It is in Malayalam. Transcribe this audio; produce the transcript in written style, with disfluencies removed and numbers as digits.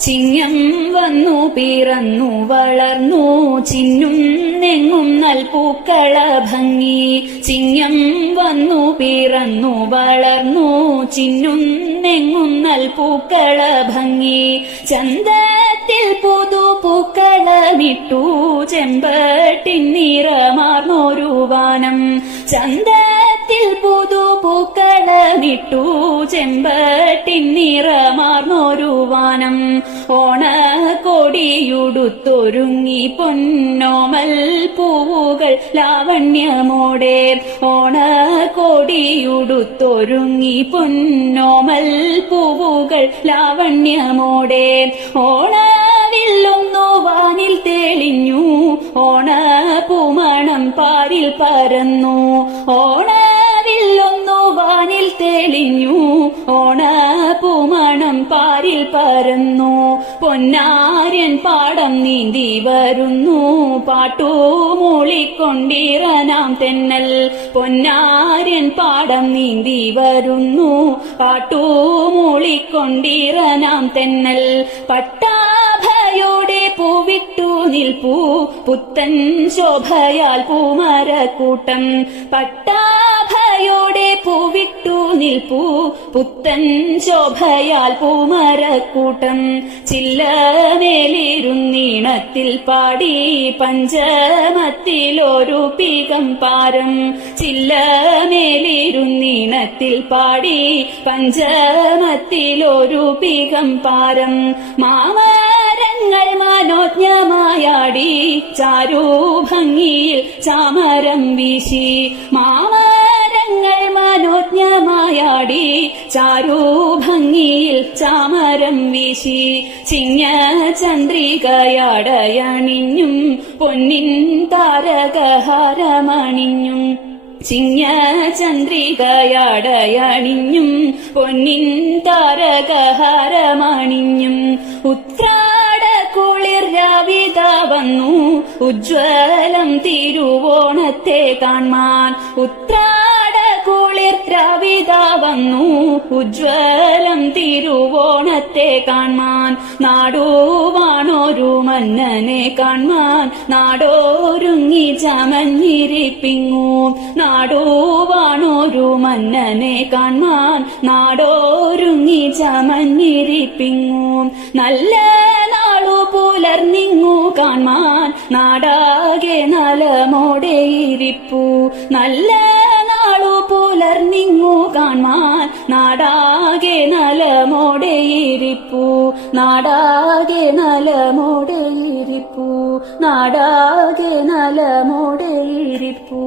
ചിങ്ങം വന്നു പിറന്നു വളർന്നു ചിന്നും നെങ്ങും നൽപൂക്കള ഭംഗി. ചിങ്ങം വന്നു പിറന്നു വളർന്നു ചിന്നും നെങ്ങും നൽപൂക്കള ഭംഗി. ചന്തത്തിൽ പുതുപൂക്കളമിട്ടു ചെമ്പട്ടിൻ നിറമാർന്നൊരു വാനം. ചന്തത്തിൽ പുതുപൂക്കളമിട്ടു ചെമ്പട്ടിൻ നിറമാർന്നൊരു വാനം. ഓണക്കൊടിയുടുത്തൊരുങ്ങി പൊന്നോമൽ പൂവുകൾ ലാവണ്യമോടെ. ഓണക്കൊടിയുടുത്തൊരുങ്ങി പൊന്നോമൽ പൂവുകൾ ലാവണ്യമോടെ. ഓണവില്ലൊന്നു വാനിൽ തെളിഞ്ഞു ഓണപ്പൂമണം പാരിൽ പരന്നു. ഓണവില്ലൊന്നു വാനിൽ തെളിഞ്ഞു ഓണപ്പൂമണം പാരിൽ പരന്നു. പൊന്നാര്യൻ പാടം നീന്തി വരുന്നു പാട്ടുമൂളിക്കൊണ്ടിറനാം തെന്നൽ. പൊന്നാര്യൻ പാടം നീന്തി വരുന്നു പാട്ടുമൂളിക്കൊണ്ടിറനാം തെന്നൽ. പട്ടാഭയോടെ പൂവിട്ടു നിൽപ്പൂ പുത്തൻ ശോഭയാൽ പൂമരക്കൂട്ടം. പട്ടാഭയോടെ പൂവിട്ടു നിൽപ്പൂ പുത്തൻ ശോഭയാൽ പൂമരക്കൂട്ടം. ചില്ലമേലിരുന്നീണത്തിൽ പാടി പഞ്ചമത്തിലൊരു പീകം പാരം. ചില്ലമേലിരുന്നീണത്തിൽ പാടി പഞ്ചമത്തിലൊരു പീകം പാരം. മാമരങ്ങൾ മനോജ്ഞമായാടി ചാരുഭംഗിയിൽ ചാമരം വീശി. മാമരങ്ങൾ മനോജ്ഞമായാടി ചാരുഭംഗിയിൽ ചാമരം വീശി. ചിങ്ങ ചന്ദ്രികയടയണിഞ്ഞും പൊന്നിൻ താരകഹാരമണിഞ്ഞും. ചിങ്ങ ചന്ദ്രികയടയണിഞ്ഞും പൊന്നിൻ താരകഹാരമണിഞ്ഞും. ഉത്രാട കുളിർ രാവിത വന്നു ഉജ്ജ്വലം തിരുവോണത്തെ കാൺമാൻ. ഉത്രാട കുളിർ രാവിത വന്നു ഉജ്ജ്വലം തിരുവോണത്തെ കാൺമാൻ. നാടുവാണൊരു മന്നനെ കാൺമാൻ നാടോരുങ്ങി ചമഞ്ഞിരിപ്പിങ്ങു. നാടുവാണൊരു മന്നനെ കാൺമാൻ നാടോരുങ്ങി ചമഞ്ഞിരിപ്പിങ്ങു. നല്ല നാളു പുലർന്നിങ്ങു കാൺമാൻ നാടാകെ നലമോടെ ഇരിപ്പു. നല്ല നാളു പുലർന്നിങ്ങു കാൺമാൻ നാടാകെ നലമോടെ ഇരിപ്പു. നാടാകെ നലമോടെ ഇരിപ്പു. നാടാകെ നലമോടെ ഇരിപ്പു.